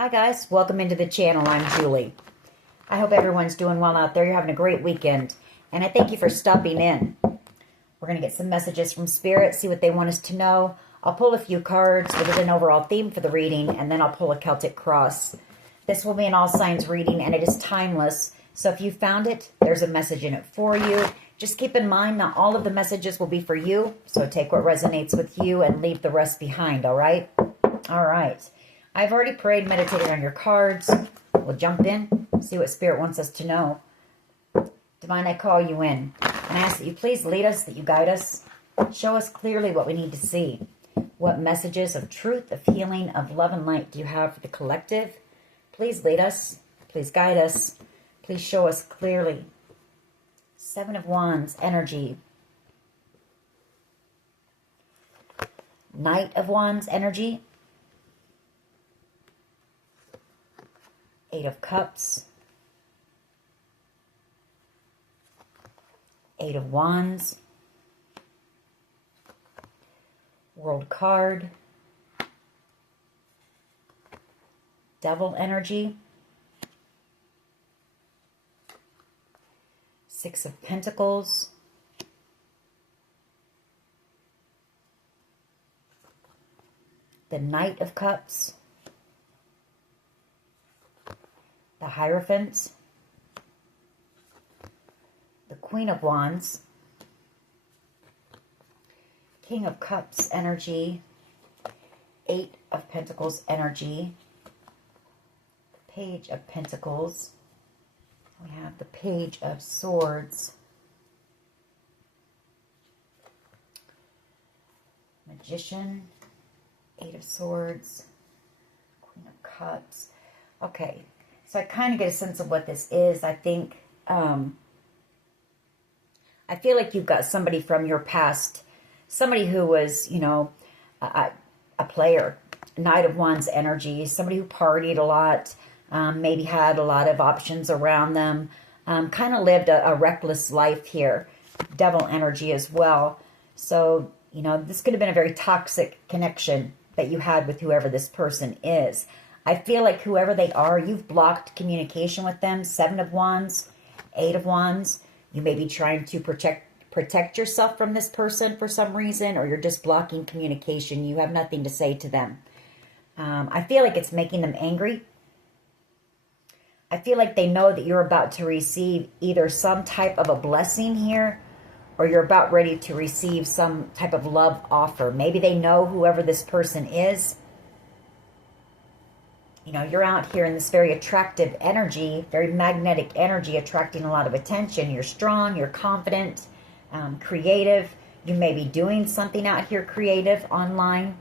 Hi guys, welcome into the channel. I'm Julie. I hope everyone's doing well out there. You're having a great weekend. And I thank you for stopping in. We're going to get some messages from Spirit, see what they want us to know. I'll pull a few cards with an overall theme for the reading, and then I'll pull a Celtic cross. This will be an all signs reading, and it is timeless. So if you found it, there's a message in it for you. Just keep in mind, not all of the messages will be for you. So take what resonates with you and leave the rest behind, all right? All right. I've already prayed, meditated on your cards. We'll jump in, see what Spirit wants us to know. Divine, I call you in. And I ask that you please lead us, that you guide us. Show us clearly what we need to see. What messages of truth, of healing, of love and light do you have for the collective? Please lead us. Please guide us. Please show us clearly. Seven of Wands, energy. Knight of Wands, energy. Eight of Cups. Eight of Wands. World card. Devil energy. Six of Pentacles. The Knight of Cups. The Hierophant. The Queen of Wands. King of Cups energy. Eight of Pentacles energy. The Page of Pentacles. We have the Page of Swords. Magician. Eight of Swords. Queen of Cups. Okay. So I kind of get a sense of what this is. I think, I feel like you've got somebody from your past, somebody who was, you know, a player, Knight of Wands energy, somebody who partied a lot, maybe had a lot of options around them, kind of lived a reckless life here, Devil energy as well. So, you know, this could have been a very toxic connection that you had with whoever this person is. I feel like whoever they are, you've blocked communication with them. Seven of Wands, Eight of Wands. You may be trying to protect yourself from this person for some reason, or you're just blocking communication. You have nothing to say to them. I feel like it's making them angry. I feel like they know that you're about to receive either some type of a blessing here, or you're about ready to receive some type of love offer. Maybe they know whoever this person is. You know, you're out here in this very attractive energy, very magnetic energy, attracting a lot of attention. You're strong, you're confident, creative. You may be doing something out here creative online.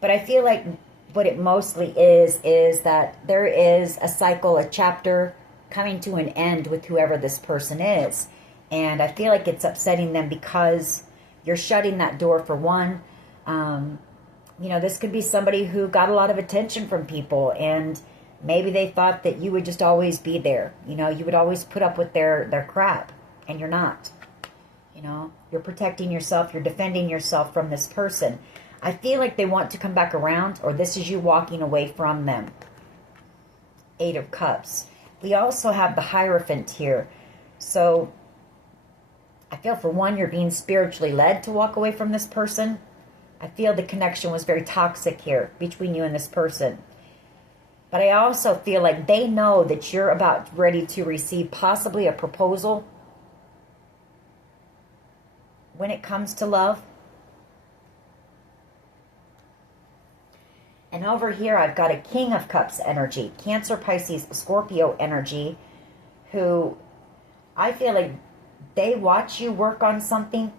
But I feel like what it mostly is that there is a cycle, a chapter coming to an end with whoever this person is. And I feel like it's upsetting them because you're shutting that door for one. You know, this could be somebody who got a lot of attention from people, and maybe they thought that you would just always be there. You know, you would always put up with their crap, and you're not. You know, you're protecting yourself, you're defending yourself from this person. I feel like they want to come back around, or this is you walking away from them. Eight of Cups. We also have the Hierophant here. So, I feel for one, you're being spiritually led to walk away from this person. I feel the connection was very toxic here between you and this person. But I also feel like they know that you're about ready to receive possibly a proposal when it comes to love. And over here I've got a King of Cups energy, Cancer, Pisces, Scorpio energy, who I feel like they watch you work on something,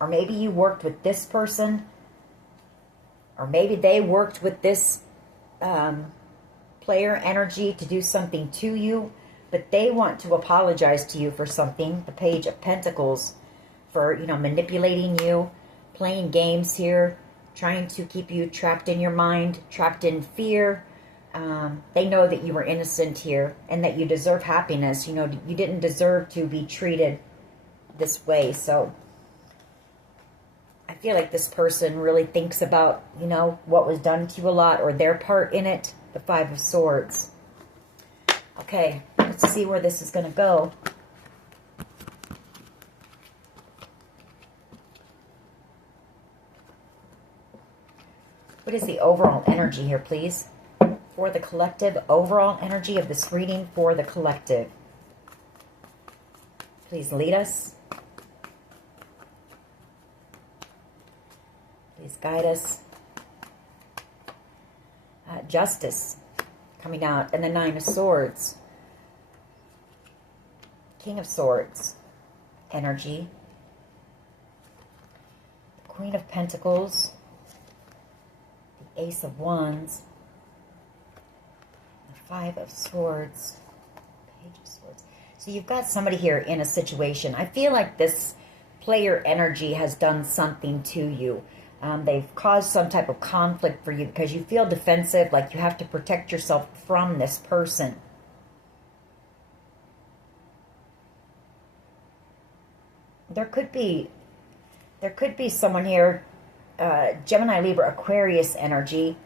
or maybe you worked with this person, or maybe they worked with this player energy to do something to you, but they want to apologize to you for something. The Page of Pentacles, for, you know, manipulating you, playing games here, trying to keep you trapped in your mind, trapped in fear. They know that you were innocent here and that you deserve happiness. You know, you didn't deserve to be treated this way. So I feel like this person really thinks about, you know, what was done to you a lot, or their part in it. the Five of Swords. Okay, let's see where this is going to go. What is the overall energy here, please? For the collective, overall energy of this reading for the collective. Please lead us. Please guide us. Justice coming out. And the Nine of Swords. King of Swords. Energy. The Queen of Pentacles. The Ace of Wands. The Five of Swords. Page of Swords. So you've got somebody here in a situation. I feel like this player energy has done something to you. They've caused some type of conflict for you because you feel defensive, like you have to protect yourself from this person. There could be someone here, Gemini, Libra, Aquarius energy.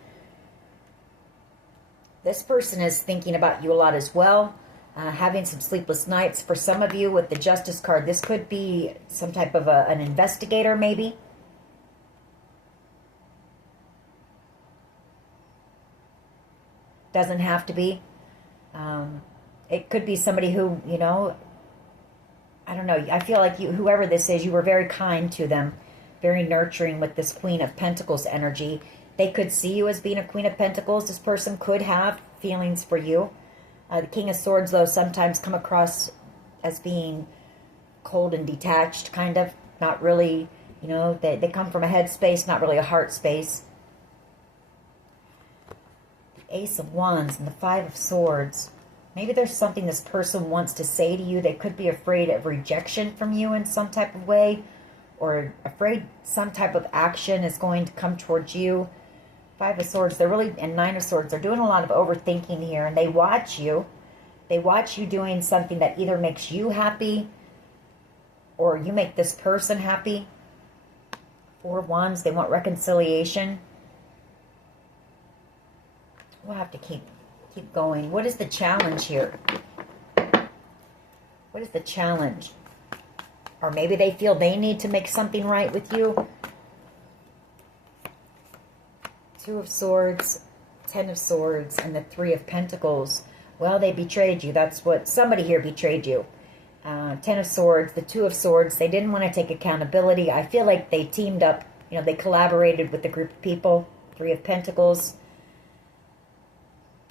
This person is thinking about you a lot as well, having some sleepless nights. For some of you with the Justice card, this could be some type of an investigator maybe. Doesn't have to be. It could be somebody who, you know, I don't know. I feel like whoever this is, you were very kind to them, very nurturing with this Queen of Pentacles energy. They could see you as being a Queen of Pentacles. This person could have feelings for you. The King of Swords, though, sometimes come across as being cold and detached, kind of. Not really, you know, they come from a head space, not really a heart space. Ace of Wands and the Five of Swords. Maybe there's something this person wants to say to you. They could be afraid of rejection from you in some type of way, or afraid some type of action is going to come towards you. Five of Swords, they're really, and Nine of Swords, they're doing a lot of overthinking here, and they watch you. They watch you doing something that either makes you happy or you make this person happy. Four of Wands, they want reconciliation. We'll have to keep going. What is the challenge here? What is the challenge? Or maybe they feel they need to make something right with you. Two of Swords, Ten of Swords, and the Three of Pentacles. Well, they betrayed you. That's what, somebody here betrayed you. Ten of Swords, the Two of Swords, they didn't want to take accountability. I feel like they teamed up, you know, they collaborated with a group of people. Three of Pentacles.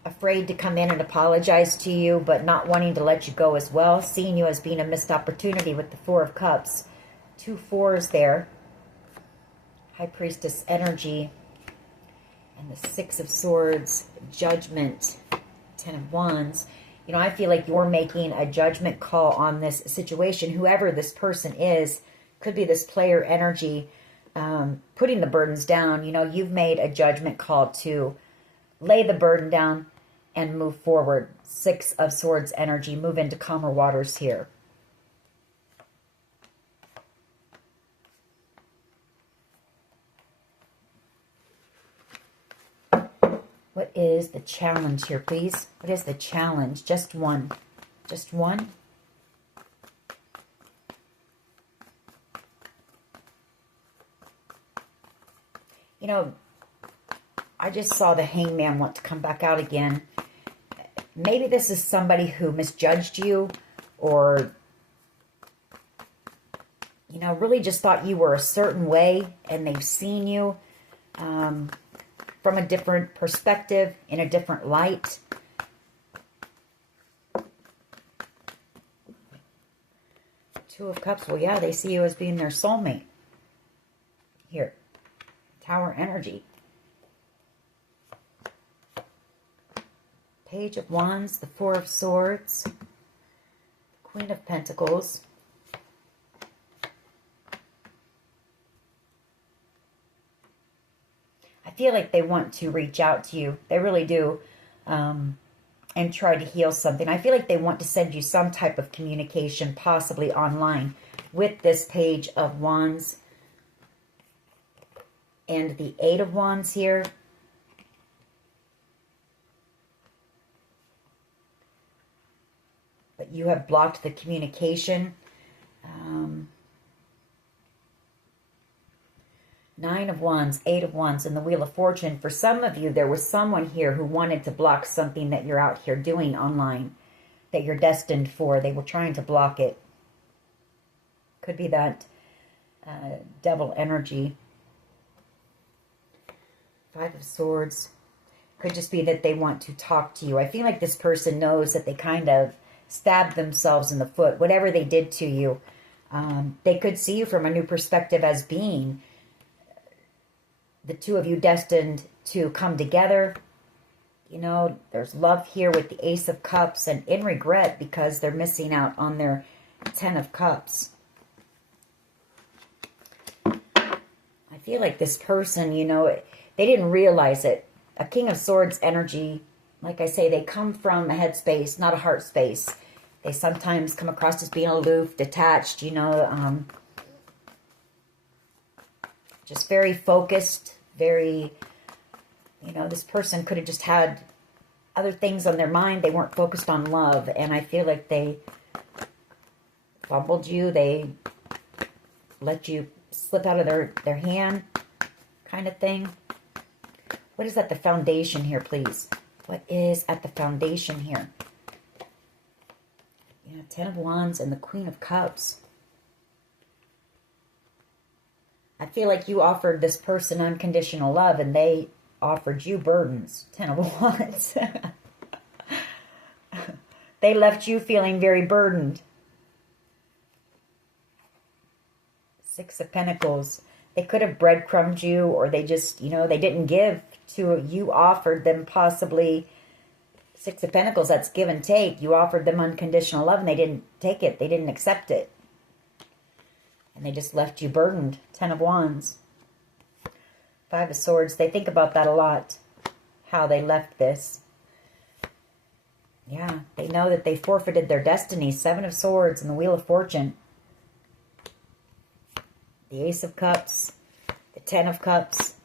Afraid to come in and apologize to you, but not wanting to let you go as well. Seeing you as being a missed opportunity with the Four of Cups. Two fours there. High Priestess energy. And the Six of Swords, Judgment, Ten of Wands. You know, I feel like you're making a judgment call on this situation. Whoever this person is, could be this player energy, putting the burdens down. You know, you've made a judgment call to lay the burden down and move forward. Six of Swords energy, move into calmer waters here. What is the challenge here, please? What is the challenge? Just one. Just one. You know, I just saw the Hangman want to come back out again. Maybe this is somebody who misjudged you, or, you know, really just thought you were a certain way, and they've seen you from a different perspective, in a different light. Two of Cups, well, yeah, they see you as being their soulmate. Here, Tower energy. Page of Wands, the Four of Swords, Queen of Pentacles. I feel like they want to reach out to you. They really do. And try to heal something. I feel like they want to send you some type of communication, possibly online, with this Page of Wands. And the Eight of Wands here. you have blocked the communication. Nine of Wands, Eight of Wands, and the Wheel of Fortune. For some of you, there was someone here who wanted to block something that you're out here doing online, that you're destined for. They were trying to block it. Could be that devil energy. Five of Swords. Could just be that they want to talk to you. I feel like this person knows that they kind of stabbed themselves in the foot. Whatever they did to you, they could see you from a new perspective as being the two of you destined to come together. You know, there's love here with the Ace of Cups, and in regret because they're missing out on their Ten of Cups. I feel like this person, you know, they didn't realize it. A King of Swords energy, like I say, they come from a head space, not a heart space. They sometimes come across as being aloof, detached, you know, just very focused, very, you know, this person could have just had other things on their mind. They weren't focused on love, and I feel like they fumbled you. They let you slip out of their hand kind of thing. What is at the foundation here, please? What is at the foundation here? Yeah, Ten of Wands and the Queen of Cups. I feel like you offered this person unconditional love and they offered you burdens. Ten of Wands. They left you feeling very burdened. Six of Pentacles. They could have breadcrumbed you, or they just, you know, they didn't give to you. Offered them possibly. Six of Pentacles, that's give and take. You offered them unconditional love and they didn't take it. They didn't accept it. And they just left you burdened. Ten of Wands. Five of Swords. They think about that a lot. How they left this. Yeah, they know that they forfeited their destiny. Seven of Swords and the Wheel of Fortune. The Ace of Cups. The Ten of Cups.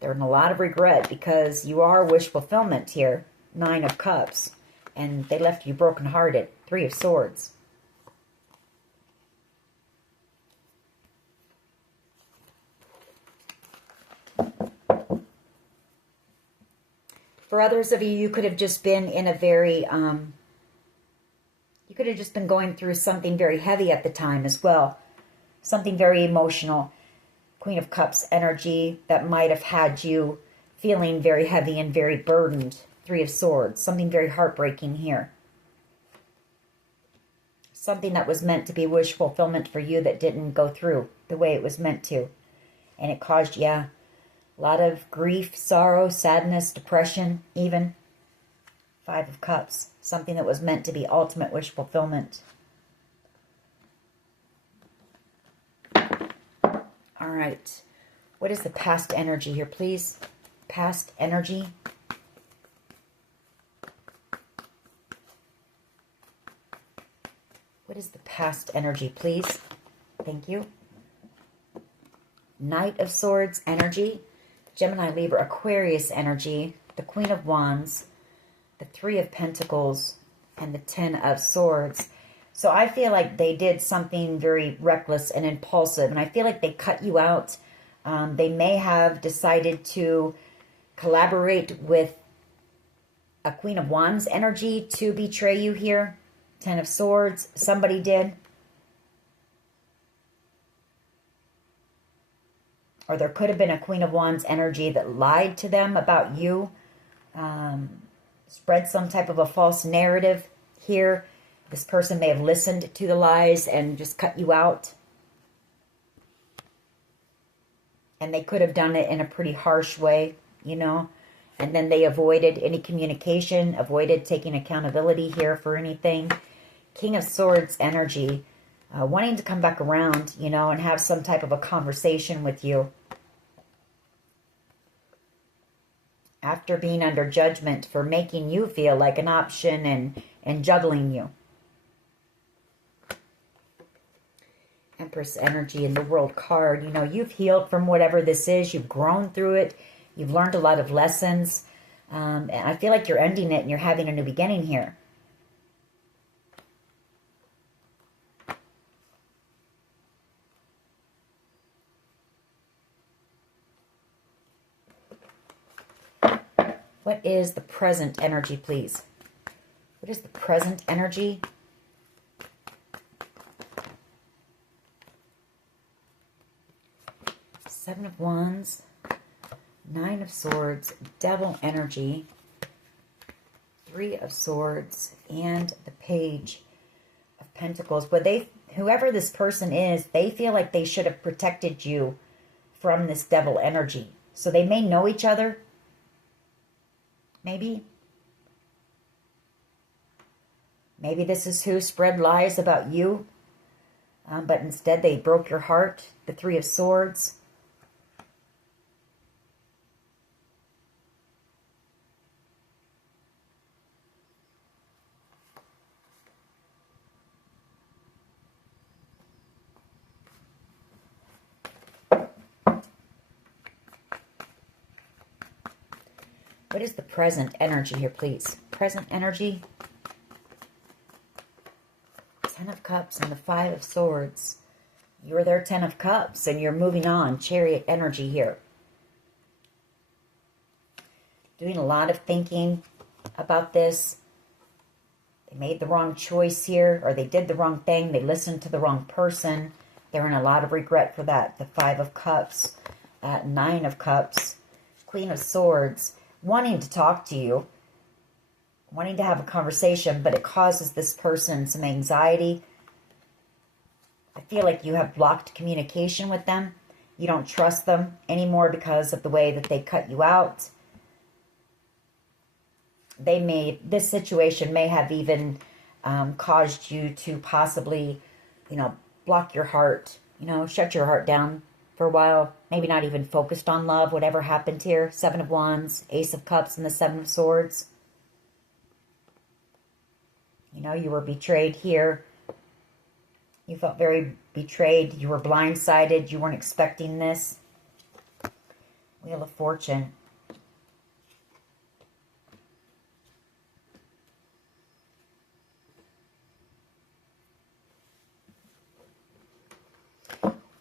They're in a lot of regret because you are wish fulfillment here. Nine of Cups. And they left you brokenhearted. Three of Swords. For others of you, you could have just been in a very, you could have just been going through something very heavy at the time as well. Something very emotional. Queen of Cups energy that might have had you feeling very heavy and very burdened. Three of Swords. Something very heartbreaking here. Something that was meant to be wish fulfillment for you that didn't go through the way it was meant to. And it caused, yeah, a lot of grief, sorrow, sadness, depression, even. Five of Cups. Something that was meant to be ultimate wish fulfillment. All right. What is the past energy here, please? Past energy. What is the past energy, please? Thank you. Knight of Swords energy. Gemini, Libra, Aquarius energy. The Queen of Wands. The Three of Pentacles. And the Ten of Swords. So I feel like they did something very reckless and impulsive. And I feel like they cut you out. They may have decided to collaborate with a Queen of Wands energy to betray you here. Ten of Swords. Somebody did. Or there could have been a Queen of Wands energy that lied to them about you. Spread some type of a false narrative here. This person may have listened to the lies and just cut you out. And they could have done it in a pretty harsh way, you know. And then they avoided any communication, avoided taking accountability here for anything. King of Swords energy, wanting to come back around, you know, and have some type of a conversation with you. After being under judgment for making you feel like an option and juggling you. Empress energy in the World card. You know, you've healed from whatever this is. You've grown through it. You've learned a lot of lessons. And I feel like you're ending it and you're having a new beginning here. What is the present energy, please? What is the present energy? Seven of Wands, Nine of Swords, Devil energy, Three of Swords, and the Page of Pentacles. Whoever this person is, they feel like they should have protected you from this devil energy. So they may know each other. Maybe this is who spread lies about you. But instead they broke your heart. The Three of Swords. What is the present energy here, please? Present energy. Ten of Cups and the Five of Swords. You're their Ten of Cups and you're moving on. Chariot energy here. Doing a lot of thinking about this. They made the wrong choice here, or they did the wrong thing. They listened to the wrong person. They're in a lot of regret for that. The Five of Cups, Nine of Cups, Queen of Swords. Wanting to talk to you, wanting to have a conversation, but it causes this person some anxiety. I feel like you have blocked communication with them. You don't trust them anymore because of the way that they cut you out. This situation may have even caused you to possibly, block your heart, shut your heart down for a while, maybe not even focused on love, whatever happened here. Seven of Wands, Ace of Cups, and the Seven of Swords. You were betrayed here. You felt very betrayed. You were blindsided. You weren't expecting this. Wheel of Fortune.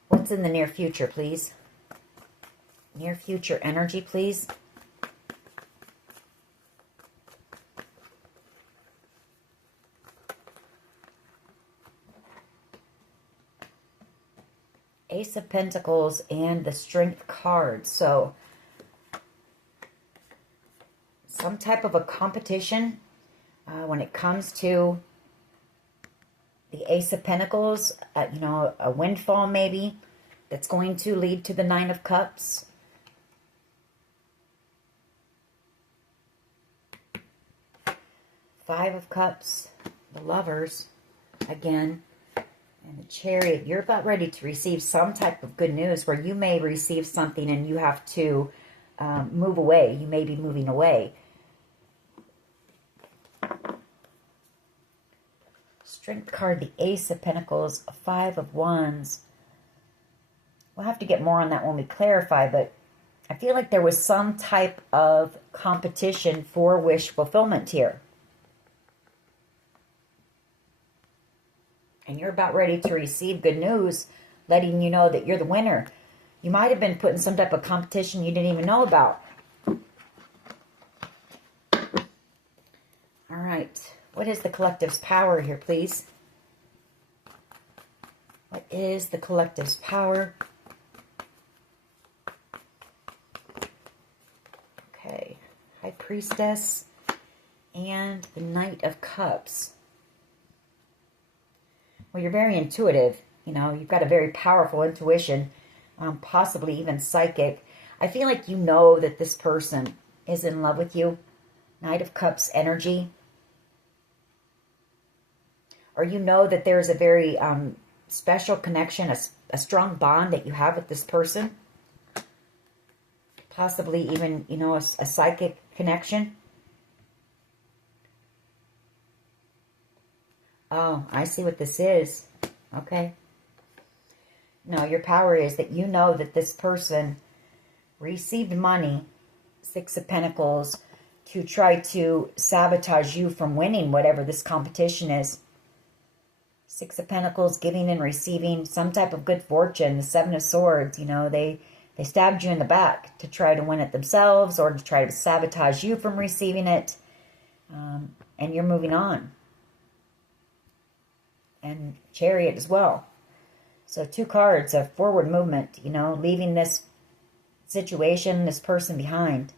What's in the near future, please? Near future energy, please. Ace of Pentacles and the Strength card. So, some type of a competition when it comes to the Ace of Pentacles, a windfall maybe, that's going to lead to the Nine of Cups. Five of Cups, the Lovers, again, and the Chariot. You're about ready to receive some type of good news where you may receive something and you have to move away. You may be moving away. Strength card, the Ace of Pentacles, Five of Wands. We'll have to get more on that when we clarify, but I feel like there was some type of competition for wish fulfillment here. And you're about ready to receive good news, letting you know that you're the winner. You might have been put in some type of competition you didn't even know about. All right. What is the collective's power here, please? What is the collective's power? Okay. High Priestess and the Knight of Cups. Well, you're very intuitive. You've got a very powerful intuition, possibly even psychic. I feel like you know that this person is in love with you. Knight of Cups energy. Or you know that there's a very special connection, a strong bond that you have with this person. Possibly even, a psychic connection. Oh, I see what this is. Okay. No, your power is that you know that this person received money, Six of Pentacles, to try to sabotage you from winning whatever this competition is. Six of Pentacles, giving and receiving some type of good fortune. The Seven of Swords, they They stabbed you in the back to try to win it themselves or to try to sabotage you from receiving it. And you're moving on. And Chariot as well. So 2 cards of forward movement, you know, leaving this situation, this person behind.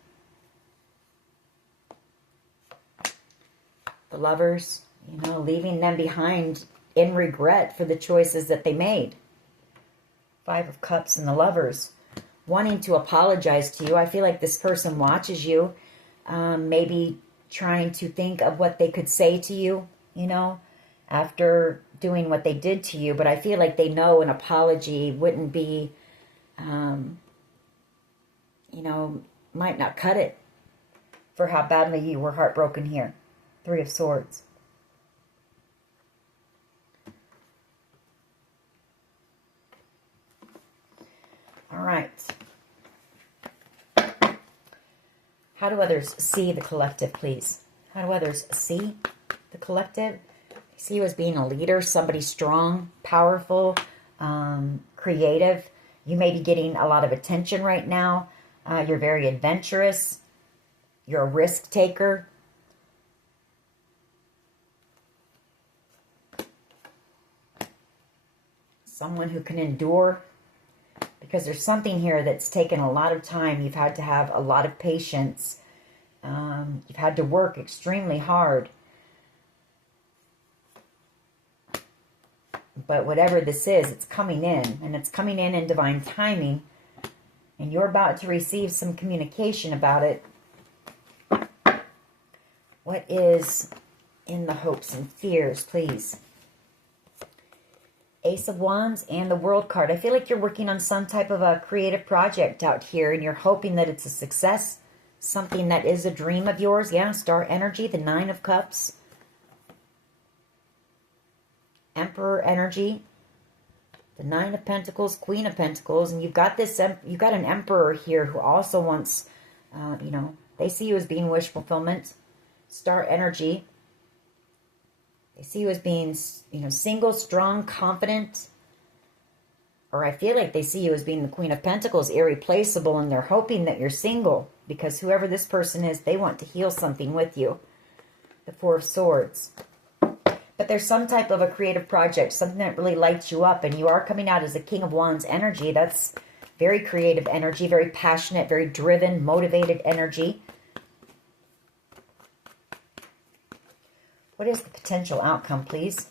The Lovers, you know, leaving them behind in regret for the choices that they made. 5 of Cups and the Lovers. Wanting to apologize to you. I feel like this person watches you. Maybe trying to think of what they could say to you, you know, after doing what they did to you. But I feel like they know an apology wouldn't be, you know, might not cut it for how badly you were heartbroken here. 3 of Swords. All right. How do others see the collective, please? How do others see the collective? They see you as being a leader, somebody strong, powerful, creative. You may be getting a lot of attention right now. You're very adventurous. You're a risk taker. Someone who can endure. Because there's something here that's taken a lot of time. You've had to have a lot of patience. You've had to work extremely hard. But whatever this is, it's coming in. And it's coming in divine timing. And you're about to receive some communication about it. What is in the hopes and fears, please? Ace of Wands and the World card. I feel like you're working on some type of a creative project out here and you're hoping that it's a success. Something that is a dream of yours. Yeah, Star energy, the 9 of Cups. Emperor energy. The 9 of Pentacles, Queen of Pentacles. And you've got this, you've got an Emperor here who also wants, you know, they see you as being wish fulfillment. Star energy. They see you as being, you know, single, strong, confident. Or I feel like they see you as being the Queen of Pentacles, irreplaceable, and they're hoping that you're single. Because whoever this person is, they want to heal something with you. The 4 of Swords. But there's some type of a creative project, something that really lights you up. And you are coming out as a King of Wands energy. That's very creative energy, very passionate, very driven, motivated energy. What is the potential outcome, please?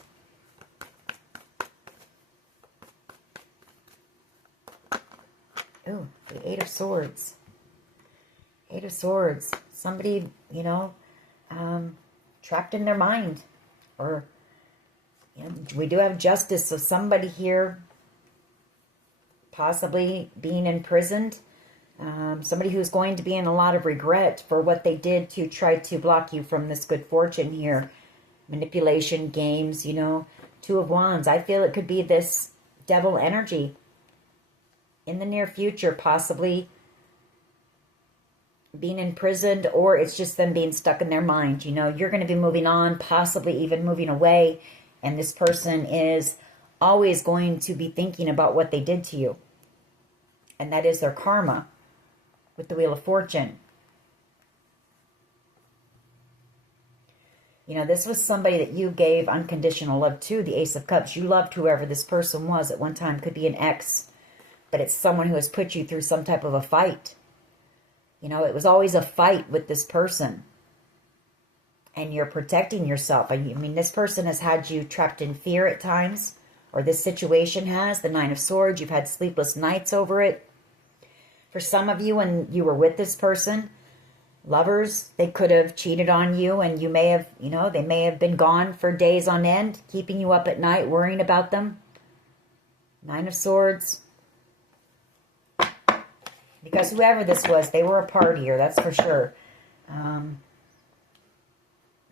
Ooh, the 8 of Swords. 8 of Swords. Somebody, you know, trapped in their mind. Or, you know, we do have justice. So somebody here possibly being imprisoned. Somebody who's going to be in a lot of regret for what they did to try to block you from this good fortune here. Manipulation, games, you know. 2 of Wands. I feel it could be this devil energy in the near future, possibly being imprisoned, or it's just them being stuck in their mind. You know, you're going to be moving on, possibly even moving away, and this person is always going to be thinking about what they did to you. And that is their karma with the Wheel of Fortune. You know, this was somebody that you gave unconditional love to, the Ace of Cups. You loved whoever this person was at one time. Could be an ex, but it's someone who has put you through some type of a fight. You know, it was always a fight with this person. And you're protecting yourself. I mean, this person has had you trapped in fear at times, or this situation has. The 9 of Swords, you've had sleepless nights over it. For some of you, when you were with this person, lovers, they could have cheated on you, and you may have, you know, they may have been gone for days on end, keeping you up at night, worrying about them. 9 of Swords. Because whoever this was, they were a partier, that's for sure.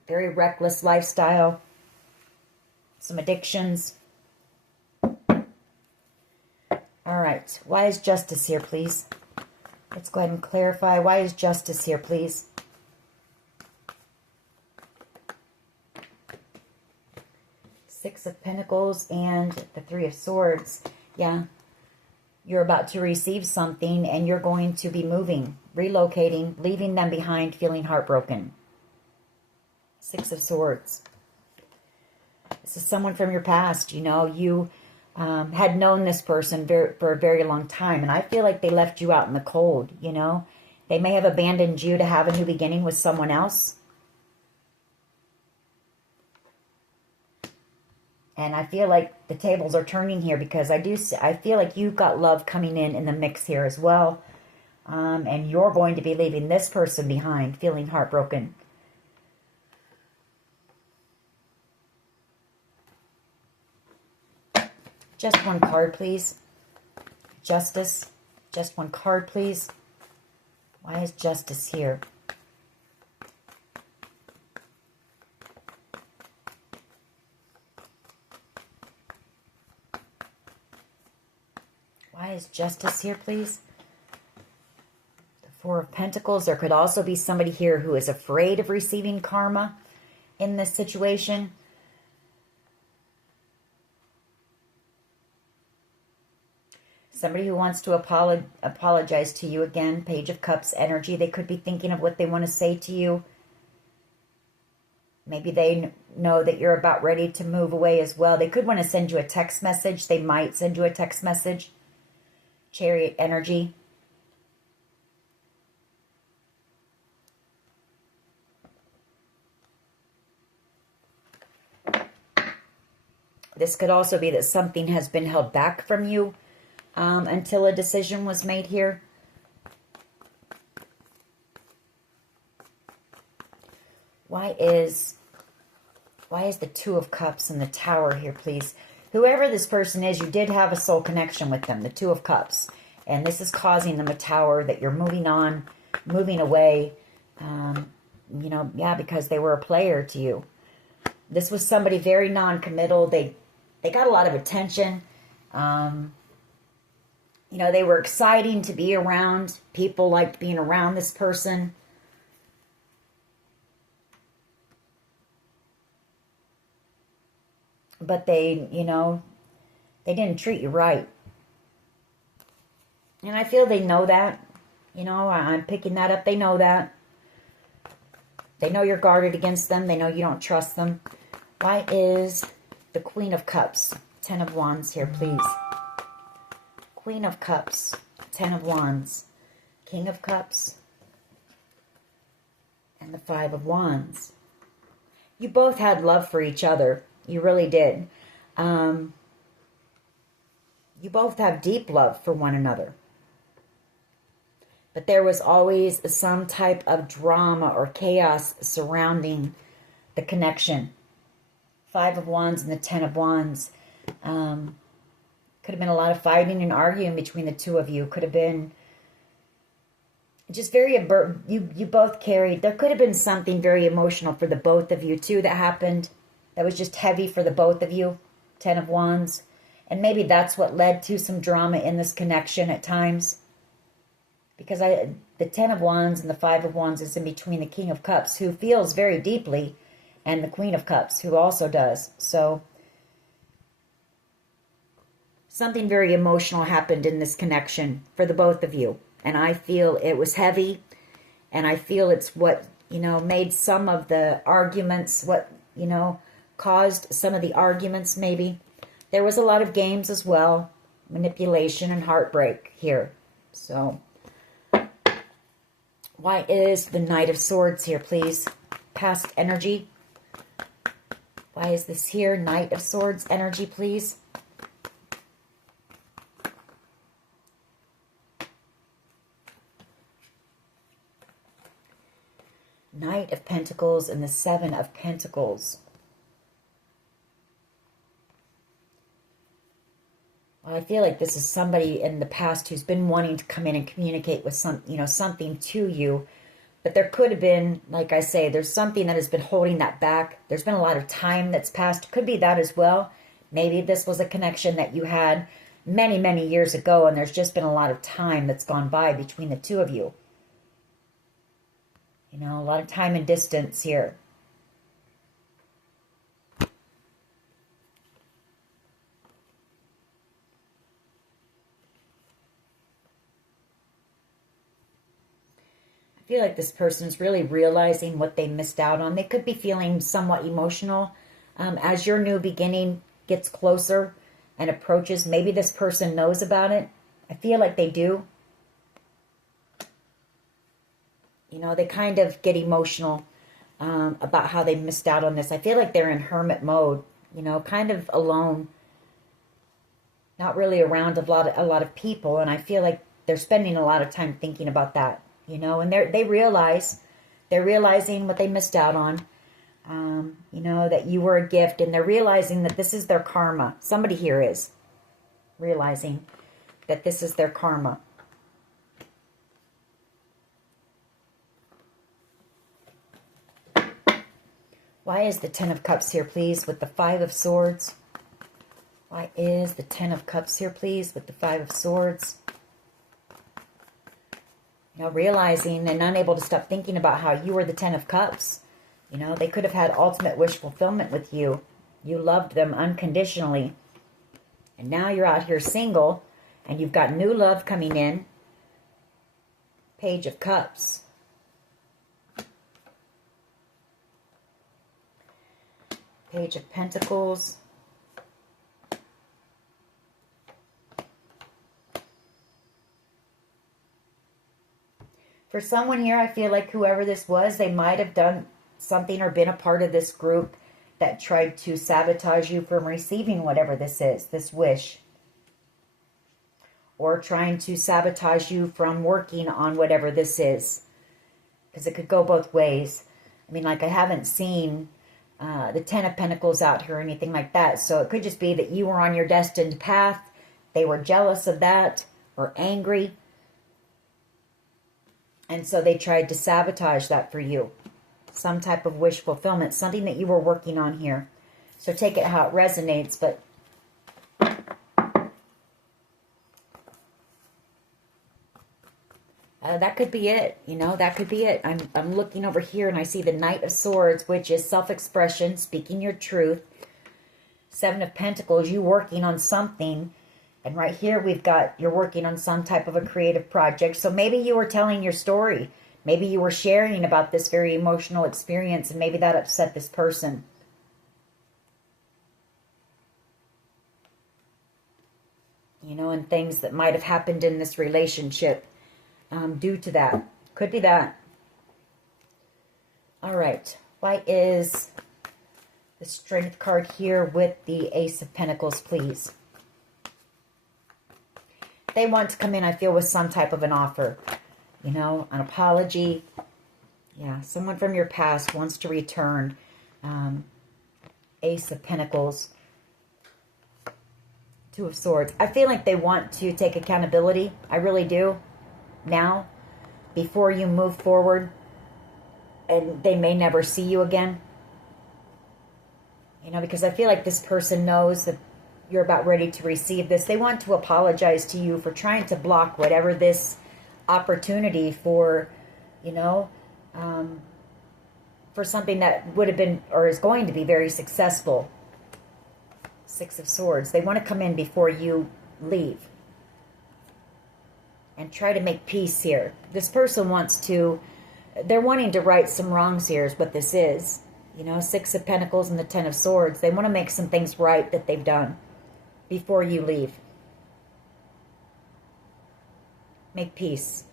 Very reckless lifestyle. Some addictions. All right. Why is justice here, please? Let's go ahead and clarify. Why is justice here, please? Six of Pentacles and the 3 of Swords. Yeah. You're about to receive something and you're going to be moving, relocating, leaving them behind, feeling heartbroken. Six of Swords. This is someone from your past. You know, you had known this person for a very long time. And I feel like they left you out in the cold, you know. They may have abandoned you to have a new beginning with someone else. And I feel like the tables are turning here because I feel like you've got love coming in the mix here as well. And you're going to be leaving this person behind, feeling heartbroken. Just one card, please. Justice. Just one card, please. Why is Justice here? Why is Justice here, please? The Four of Pentacles. There could also be somebody here who is afraid of receiving karma in this situation. Somebody who wants to apologize to you again. Page of Cups energy. They could be thinking of what they want to say to you. Maybe they know that you're about ready to move away as well. They could want to send you a text message. They might send you a text message. Chariot energy. This could also be that something has been held back from you until a decision was made here. Why is the Two of Cups and the Tower here, please? Whoever this person is, you did have a soul connection with them, the Two of Cups. And this is causing them a tower that you're moving on, moving away. You know, yeah, because they were a player to you. This was somebody very non-committal. They got a lot of attention. You know, they were exciting to be around. People liked being around this person. But they, you know, they didn't treat you right. And I feel they know that. You know, I'm picking that up. They know that. They know you're guarded against them. They know you don't trust them. Why is the Queen of Cups, Ten of Wands here, please? Queen of Cups, Ten of Wands, King of Cups, and the Five of Wands. You both had love for each other. You really did. You both have deep love for one another. But there was always some type of drama or chaos surrounding the connection. Five of Wands and the Ten of Wands. Could have been a lot of fighting and arguing between the two of you. Could have been just very, you both carried, there could have been something very emotional for the both of you too that happened. That was just heavy for the both of you. Ten of Wands. And maybe that's what led to some drama in this connection at times. Because the Ten of Wands and the Five of Wands is in between the King of Cups, who feels very deeply, and the Queen of Cups, who also does. So something very emotional happened in this connection for the both of you. And I feel it was heavy. And I feel it's what, you know, made some of the arguments, what, you know, caused some of the arguments maybe. There was a lot of games as well. Manipulation and heartbreak here. So why is the Knight of Swords here, please? Past energy. Why is this here? Knight of Swords energy, please. Knight of Pentacles and the Seven of Pentacles. Well, I feel like this is somebody in the past who's been wanting to come in and communicate with something to you. But there could have been, like I say, there's something that has been holding that back. There's been a lot of time that's passed. Could be that as well. Maybe this was a connection that you had many, many years ago, and there's just been a lot of time that's gone by between the two of you. You know, a lot of time and distance here. feel like this person's really realizing what they missed out on. They could be feeling somewhat emotional as your new beginning gets closer and approaches. Maybe this person knows about it. I feel like they do. You know, they kind of get emotional about how they missed out on this. I feel like they're in hermit mode, you know, kind of alone, not really around a lot of people. And I feel like they're spending a lot of time thinking about that, you know, and they're realizing what they missed out on. You know, that you were a gift, and they're realizing that this is their karma. Somebody here is realizing that this is their karma. Why is the Ten of Cups here, please, with the Five of Swords? Why is the Ten of Cups here, please, with the Five of Swords? You know, realizing and unable to stop thinking about how you were the Ten of Cups. You know, they could have had ultimate wish fulfillment with you. You loved them unconditionally. And now you're out here single, and you've got new love coming in. Page of Cups. Page of Pentacles. For someone here, I feel like whoever this was, they might have done something or been a part of this group that tried to sabotage you from receiving whatever this is, this wish. Or trying to sabotage you from working on whatever this is. Because it could go both ways. I mean, like, I haven't seen the Ten of Pentacles out here or anything like that. So it could just be that you were on your destined path. They were jealous of that or angry. And so they tried to sabotage that for you. Some type of wish fulfillment. Something that you were working on here. So take it how it resonates. But that could be it. You know, that could be it. I'm looking over here and I see the Knight of Swords, which is self-expression, speaking your truth. Seven of Pentacles, you working on something. And right here we've got you're working on some type of a creative project. So maybe you were telling your story. Maybe you were sharing about this very emotional experience, and maybe that upset this person. You know, and things that might have happened in this relationship due to that. Could be that. All right. Why is the Strength card here with the Ace of Pentacles, please? They want to come in, I feel, with some type of an offer. You know, an apology. Yeah, someone from your past wants to return. Ace of Pentacles. Two of Swords. I feel like they want to take accountability. I really do. Now, before you move forward. And they may never see you again. You know, because I feel like this person knows that you're about ready to receive this. They want to apologize to you for trying to block whatever this opportunity for, you know, for something that would have been or is going to be very successful. Six of Swords. They want to come in before you leave and try to make peace here. This person wants to, they're wanting to right some wrongs here is what this is. You know, Six of Pentacles and the Ten of Swords. They want to make some things right that they've done before you leave. Make peace.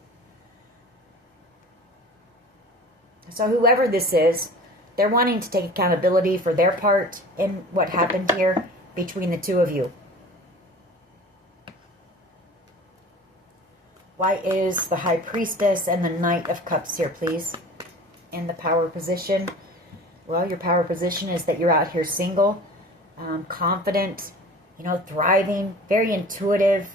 So whoever this is, they're wanting to take accountability for their part in what happened here between the two of you. Why is the High Priestess and the Knight of Cups here, please? In the power position. Well, your power position is that you're out here single, confident, you know, thriving, very intuitive,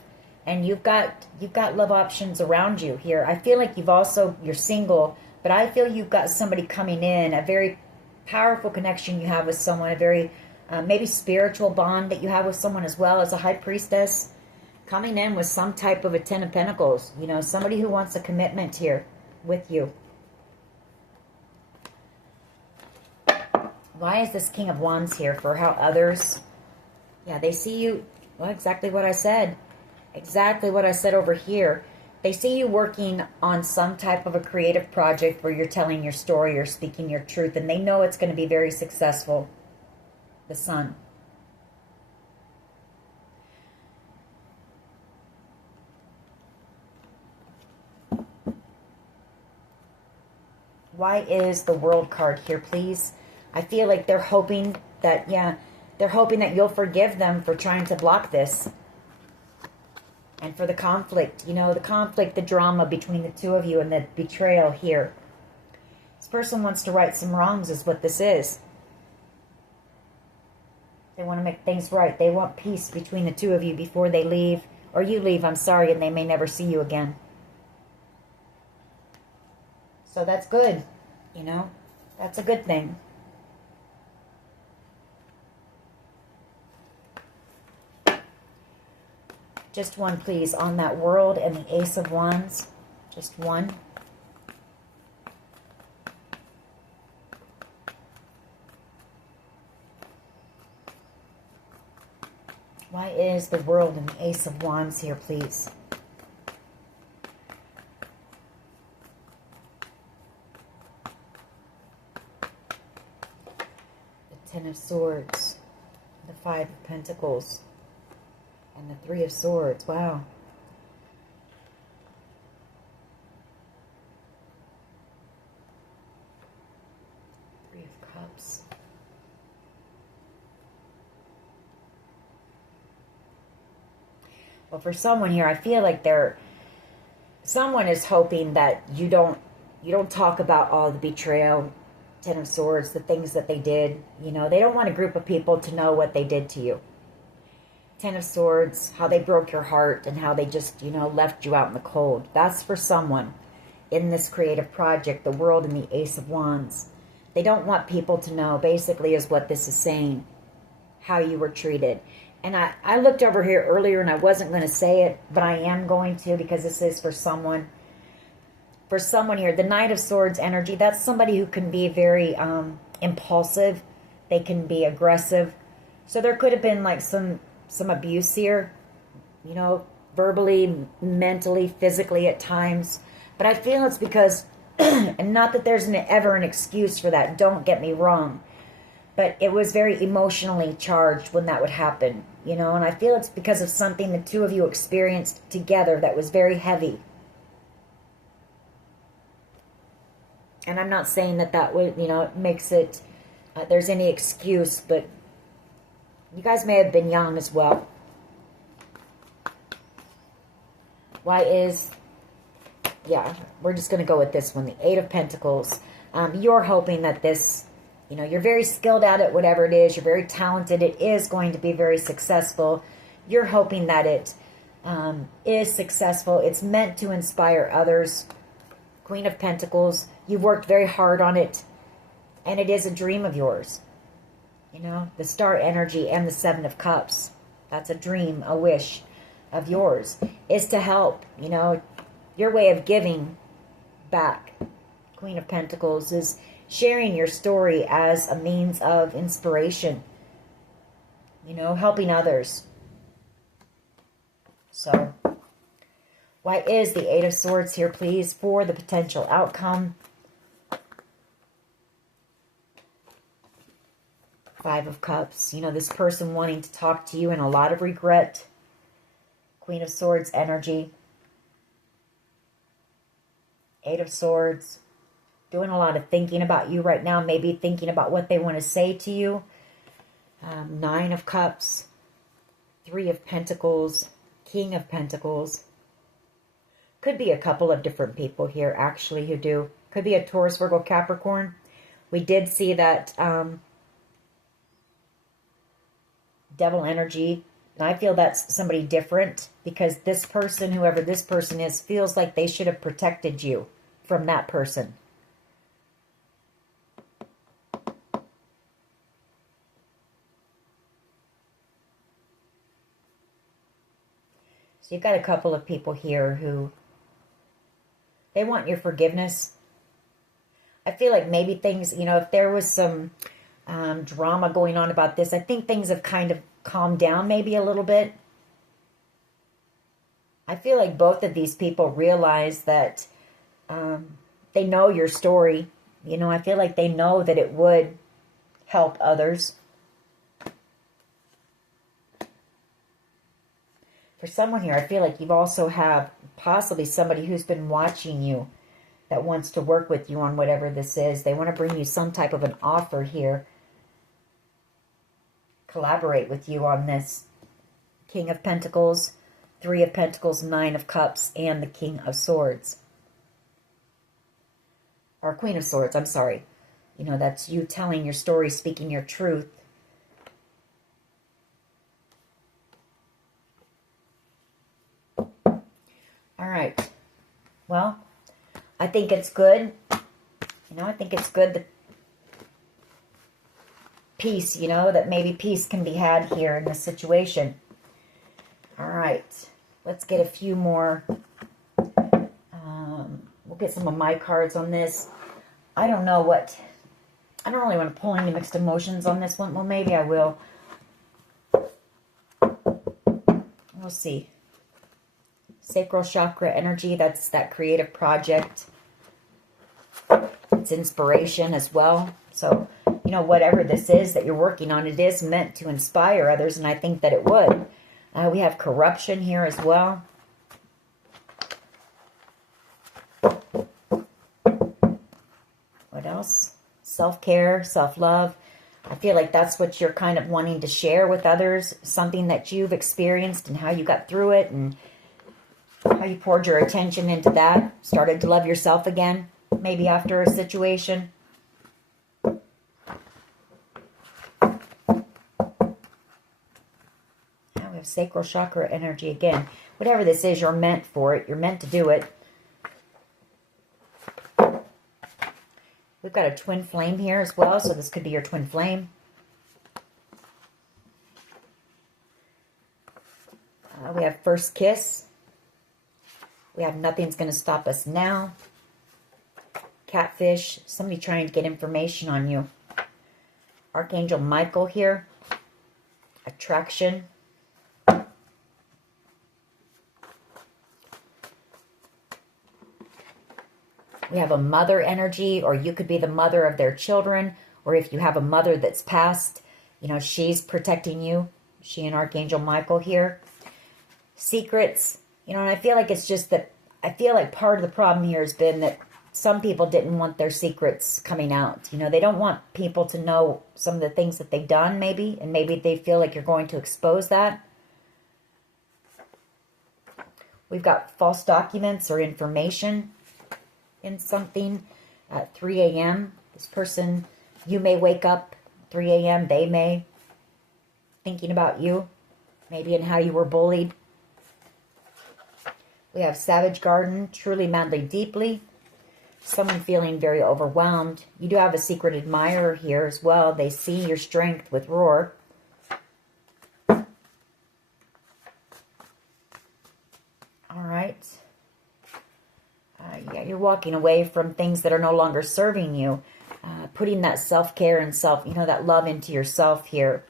and you've got love options around you here. I feel like you're single, but I feel you've got somebody coming in, a very powerful connection you have with someone, a very maybe spiritual bond that you have with someone as well as a High Priestess, coming in with some type of a Ten of Pentacles, you know, somebody who wants a commitment here with you. Why is this King of Wands here? For how others, yeah, they see you, well, exactly what I said. Exactly what I said over here. They see you working on some type of a creative project where you're telling your story or speaking your truth, and they know it's going to be very successful. The Sun. Why is the World card here, please? I feel like they're hoping that, yeah, they're hoping that you'll forgive them for trying to block this. And for the conflict, you know, the conflict, the drama between the two of you and the betrayal here. This person wants to right some wrongs is what this is. They want to make things right. They want peace between the two of you before they leave. Or you leave, I'm sorry, and they may never see you again. So that's good, you know. That's a good thing. Just one, please, on that World and the Ace of Wands. Just one. Why is the World and the Ace of Wands here, please? The Ten of Swords, the Five of Pentacles, and the Three of Swords. Wow. Three of Cups. Well, for someone here, I feel like someone is hoping that you don't talk about all the betrayal, Ten of Swords, the things that they did. You know, they don't want a group of people to know what they did to you. Ten of Swords, how they broke your heart and how they just, you know, left you out in the cold. That's for someone in this creative project, the World and the Ace of Wands. They don't want people to know, basically, is what this is saying, how you were treated. And I looked over here earlier and I wasn't going to say it, but I am going to because this is for someone. For someone here, the Knight of Swords energy, that's somebody who can be very impulsive. They can be aggressive. So there could have been like some abuse here, you know, verbally, mentally, physically at times. But I feel it's because, and not that there's ever an excuse for that, don't get me wrong. But it was very emotionally charged when that would happen, you know, and I feel it's because of something the two of you experienced together that was very heavy. And I'm not saying that would, you know, it makes it, there's any excuse, but you guys may have been young as well. Why is, yeah, we're just going to go with this one, the Eight of Pentacles. You're hoping that this, you know, you're very skilled at it, whatever it is. You're very talented. It is going to be very successful. You're hoping that it is successful. It's meant to inspire others. Queen of Pentacles. You've worked very hard on it. And it is a dream of yours. You know, the Star energy and the Seven of Cups. That's a dream, a wish of yours. Is to help, you know, your way of giving back. Queen of Pentacles is sharing your story as a means of inspiration. You know, helping others. So, why is the Eight of Swords here, please, for the potential outcome? Five of Cups. You know, this person wanting to talk to you and a lot of regret. Queen of Swords energy. Eight of Swords. Doing a lot of thinking about you right now. Maybe thinking about what they want to say to you. Nine of Cups. Three of Pentacles. King of Pentacles. Could be a couple of different people here, actually, who do. Could be a Taurus, Virgo, Capricorn. We did see that Devil energy. And I feel that's somebody different. Because this person, whoever this person is, feels like they should have protected you from that person. So you've got a couple of people here who, they want your forgiveness. I feel like maybe things, you know, if there was some drama going on about this, I think things have kind of calmed down maybe a little bit. I feel like both of these people realize that they know your story. You know, I feel like they know that it would help others. For someone here, I feel like you also have possibly somebody who's been watching you that wants to work with you on whatever this is. They want to bring you some type of an offer here. Collaborate with you on this. King of Pentacles, Three of Pentacles, Nine of Cups, and the King of Swords. Or Queen of Swords, I'm sorry. You know, that's you telling your story, speaking your truth. All right. Well, I think it's good. You know, I think it's good that peace, you know, that maybe peace can be had here in this situation. All right. Let's get a few more. We'll get some of my cards on this. I don't know what... I don't really want to pull any mixed emotions on this one. Well, maybe I will. We'll see. Sacral chakra energy, that's that creative project. It's inspiration as well. So, you know, whatever this is that you're working on, it is meant to inspire others, and I think that it would. We have corruption here as well. What else? Self-care, self-love. I feel like that's what you're kind of wanting to share with others. Something that you've experienced and how you got through it and how you poured your attention into that. Started to love yourself again. Maybe after a situation. Now we have sacral chakra energy again. Whatever this is, you're meant for it. You're meant to do it. We've got a twin flame here as well, so this could be your twin flame. We have first kiss. We have nothing's going to stop us now. Catfish, somebody trying to get information on you. Archangel Michael here. Attraction. We have a mother energy, or you could be the mother of their children, or if you have a mother that's passed, you know, she's protecting you. She and Archangel Michael here. Secrets, you know, and I feel like it's just that, I feel like part of the problem here has been that some people didn't want their secrets coming out. You know, they don't want people to know some of the things that they've done, maybe, and maybe they feel like you're going to expose that. We've got false documents or information in something at 3 a.m. This person, you may wake up 3 a.m. They may, thinking about you, maybe and how you were bullied. We have Savage Garden, truly, madly, deeply. Someone feeling very overwhelmed. You do have a secret admirer here as well. They see your strength with Roar. All right. Yeah, you're walking away from things that are no longer serving you. Putting that self-care and self, you know, that love into yourself here.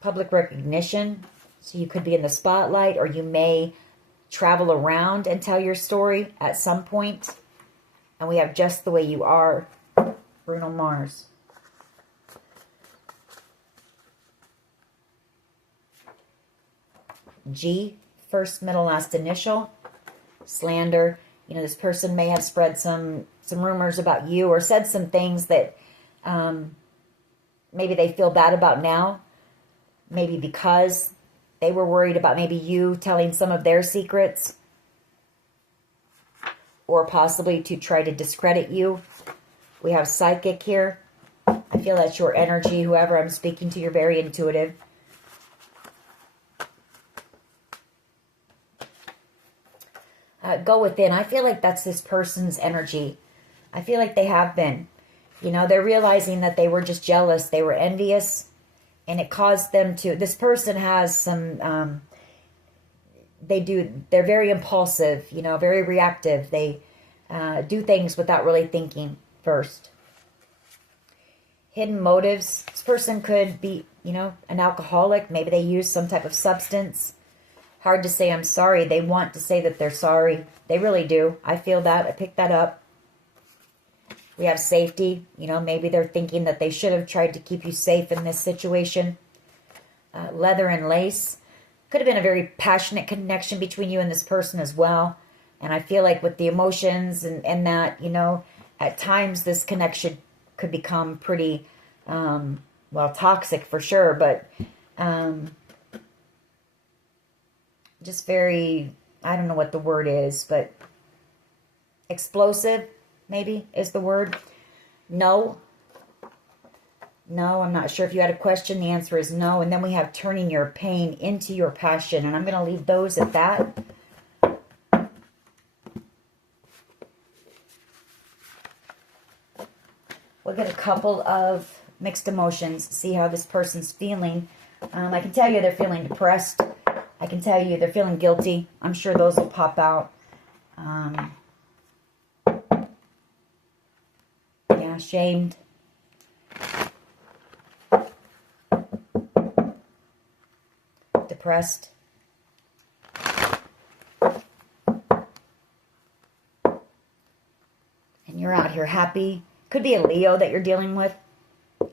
Public recognition. So you could be in the spotlight, or you may travel around and tell your story at some point. And we have Just the Way You Are, Bruno Mars. G, first, middle, last initial. Slander. You know, this person may have spread some rumors about you, or said some things that maybe they feel bad about now. Maybe because they were worried about maybe you telling some of their secrets, or possibly to try to discredit you. We have Psychic here. I feel that's your energy. Whoever I'm speaking to, you're very intuitive. Go within. I feel like that's this person's energy. I feel like they have been. You know, they're realizing that they were just jealous. They were envious. And it caused them to... This person has some... They're very impulsive, you know, very reactive. They do things without really thinking first. Hidden motives. This person could be, you know, an alcoholic. Maybe they use some type of substance. hard to say I'm sorry. They want to say that they're sorry. They really do. I feel that. I picked that up. We have safety. You know, maybe they're thinking that they should have tried to keep you safe in this situation. Leather and lace. Could have been a very passionate connection between you and this person as well. And I feel like with the emotions and that, you know, at times this connection could become pretty, well, toxic for sure, but just very, I don't know what the word is, but explosive, maybe, is the word. No. No, I'm not sure if you had a question. The answer is no. And then we have turning your pain into your passion. And I'm going to leave those at that. We'll get a couple of mixed emotions. See how this person's feeling. I can tell you they're feeling depressed. I can tell you they're feeling guilty. I'm sure those will pop out. Yeah, ashamed. Depressed. And you're out here happy. Could be a Leo that you're dealing with.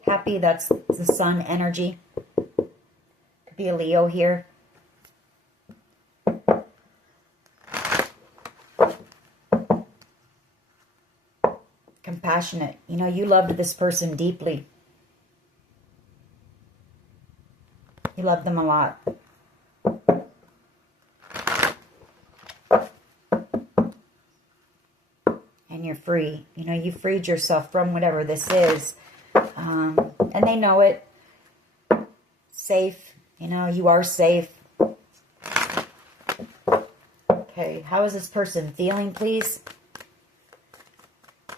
Happy, that's the sun energy. Could be a Leo here. Compassionate. You know, you loved this person deeply. You loved them a lot. And you're free. You know, you freed yourself from whatever this is. And they know it. Safe. You know, you are safe. Okay, how is this person feeling, please?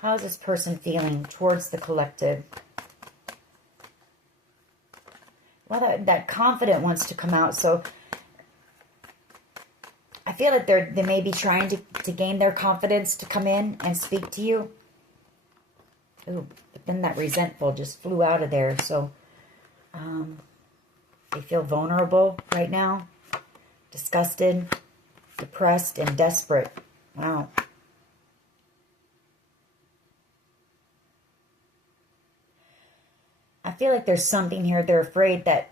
How is this person feeling towards the collective? Well, that confident wants to come out, so I feel that they may be trying to gain their confidence to come in and speak to you. Ooh, but then that resentful just flew out of there, so they feel vulnerable right now, disgusted, depressed, and desperate. Wow. I feel like there's something here. They're afraid that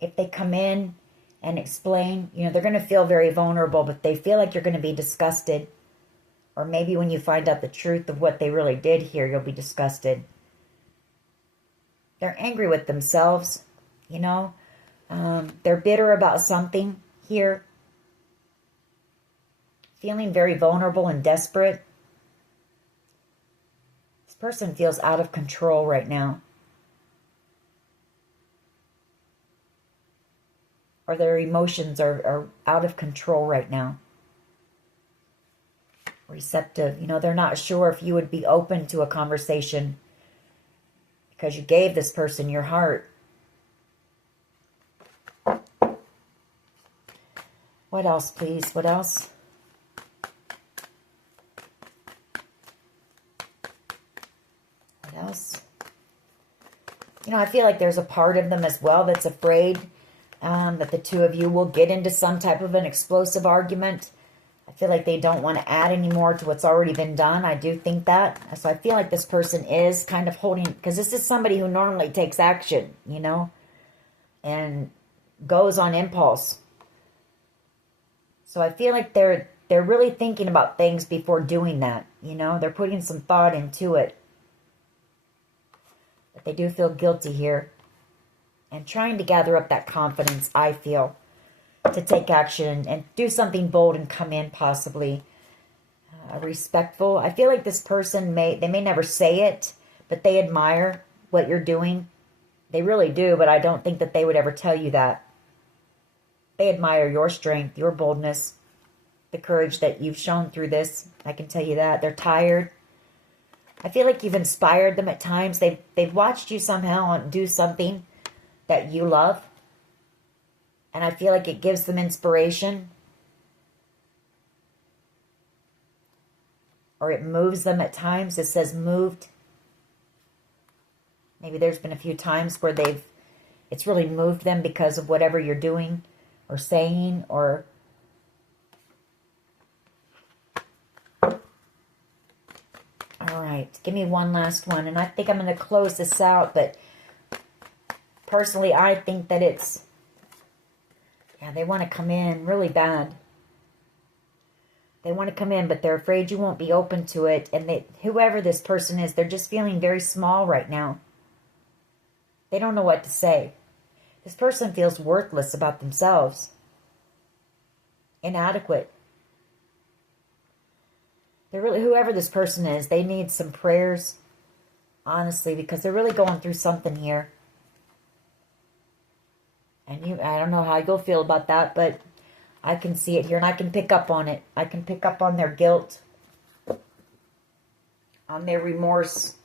if they come in and explain, you know, they're going to feel very vulnerable, but they feel like you're going to be disgusted. Or maybe when you find out the truth of what they really did here, you'll be disgusted. They're angry with themselves, you know. They're bitter about something here. Feeling very vulnerable and desperate. This person feels out of control right now. Or their emotions are out of control right now. Receptive. You know, they're not sure if you would be open to a conversation because you gave this person your heart. What else, please? What else? What else? You know, I feel like there's a part of them as well that's afraid that the two of you will get into some type of an explosive argument. I feel like they don't want to add any more to what's already been done. I do think that. So I feel like this person is kind of holding, because this is somebody who normally takes action, you know, and goes on impulse. So I feel like they're really thinking about things before doing that, you know. They're putting some thought into it. But they do feel guilty here. And trying to gather up that confidence, I feel, to take action and do something bold and come in possibly respectful. I feel like this person they may never say it, but they admire what you're doing. They really do, but I don't think that they would ever tell you that. They admire your strength, your boldness, the courage that you've shown through this. I can tell you that. They're tired. I feel like you've inspired them at times. They've watched you somehow do something that you love. And I feel like it gives them inspiration. Or it moves them at times. It says moved. Maybe there's been a few times where it's really moved them because of whatever you're doing or saying or right. Give me one last one. And I think I'm going to close this out. But personally, I think that it's... Yeah, they want to come in really bad. They want to come in, but they're afraid you won't be open to it. And whoever this person is, they're just feeling very small right now. They don't know what to say. This person feels worthless about themselves. Inadequate. They're really, whoever this person is, they need some prayers, honestly, because they're really going through something here. And I don't know how you'll feel about that, but I can see it here, and I can pick up on it. I can pick up on their guilt, on their remorse.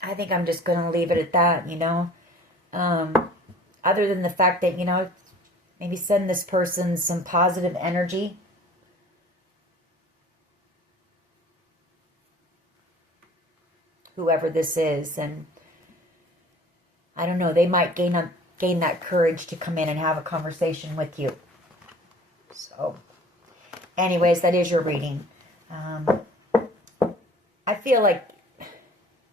I think I'm just going to leave it at that, you know. Other than the fact that, you know, maybe send this person some positive energy. Whoever this is. And I don't know, they might gain that courage to come in and have a conversation with you. So, anyways, that is your reading. I feel like,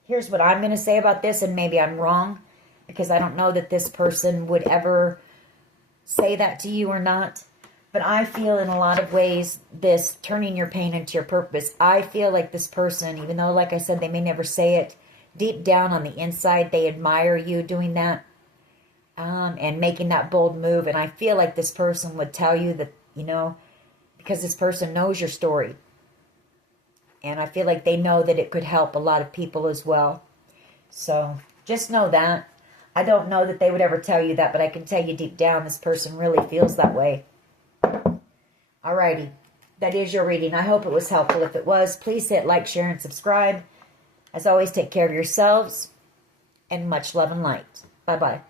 here's what I'm going to say about this, and maybe I'm wrong, because I don't know that this person would ever say that to you or not. But I feel in a lot of ways, this turning your pain into your purpose, I feel like this person, even though, like I said, they may never say it, deep down on the inside, they admire you doing that and making that bold move. And I feel like this person would tell you that, you know, because this person knows your story. And I feel like they know that it could help a lot of people as well. So just know that. I don't know that they would ever tell you that, but I can tell you deep down this person really feels that way. Alrighty. That is your reading. I hope it was helpful. If it was, please hit like, share, and subscribe. As always, take care of yourselves. And much love and light. Bye-bye.